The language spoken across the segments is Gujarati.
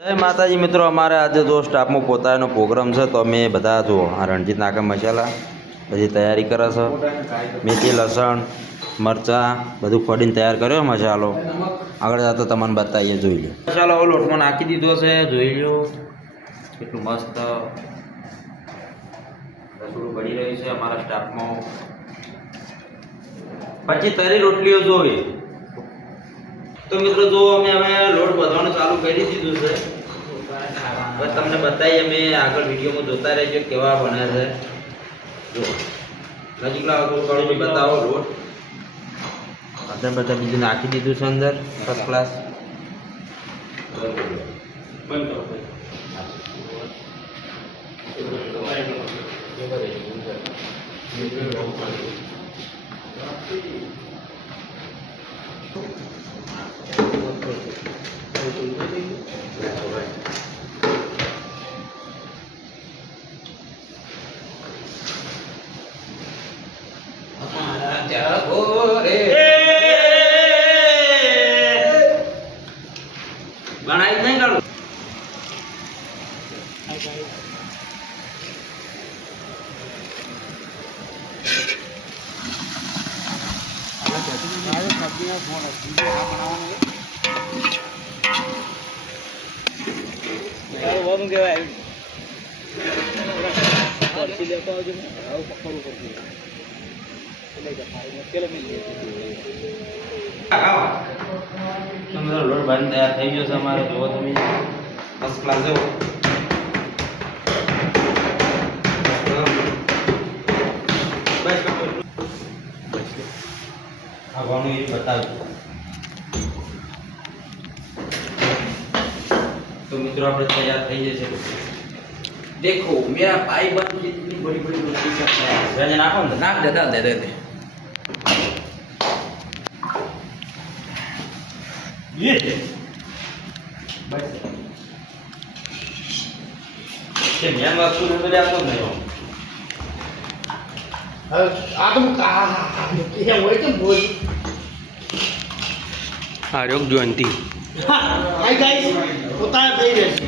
જય માતાજી મિત્રો, અમારે આજે જો સ્ટાફમાં પોતાનો પ્રોગ્રામ છે, તો અમે બધા જો આ રણજીત નાકા મસાલા, બધી તૈયારી કરે છે. મેથી, લસણ, મરચાં, બધું ફોડીને તૈયાર કર્યો મસાલો. આગળ જતો તમને બતાવીએ, જોઈ લો મસાલો લોટમાં નાખી દીધો છે, જોઈ લો કેટલું મસ્ત રસોડું બની રહ્યું છે અમારા સ્ટાફમાં. પછી તરી રોટલીઓ જોઈ તો મિત્રો જો અમે હવે લોટ વધવાનું ચાલુ કરી દીધું છે હવે તમને બતાવીએ અમે આગળ વિડીયોમાં જોતા રહેજો કેવા બને છે. જો નજીક લાવો થોડું બતાવો. લોટ અંદર બધા બીજું નાખી દીધું છે અંદર ફર્સ્ટ ક્લાસ બનાવી જ નહીં કાઢું તો મિત્રો લોટ બંધ તૈયાર થઈ ગયો છે અમારે જુઓ તમે ફર્સ્ટ ક્લાસ જુઓ બસ આ ઘણું એ બતાવ્યું તો મિત્રો આપણે તૈયાર થઈ જશે देखो मेरा भाई बंधु जितनी बड़ी बड़ी रोटी करता है रंजन आपो ने नाक दे डाल दे આરોગ જયંતી હાય ગાઈસ પોતાયા થઈ રહેશે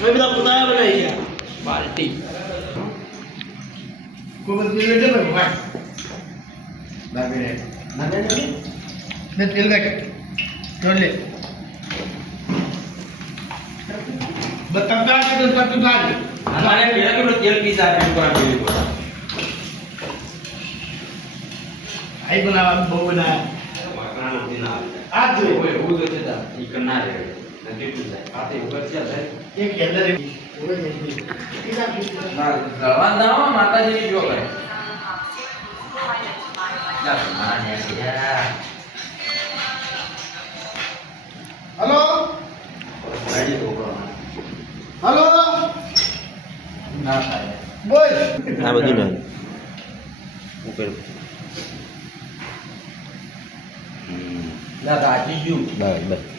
મેં બધા પોતાયા બનાવી ગયા બાલ્ટી. કોઈ બધી આઈ બનાવવા બહુ બનાયા આ જ જોઈએ. ઓય હું તો જતા ઈ કરના રે ઉપર છે જાય એક કેન્દ્ર ના ગળવાન દાવા માતાજીની જો કરે હલો હલો ના થાય બોલ આ બધું નહીં ઉપર ના દાજી ગયું બસ બસ.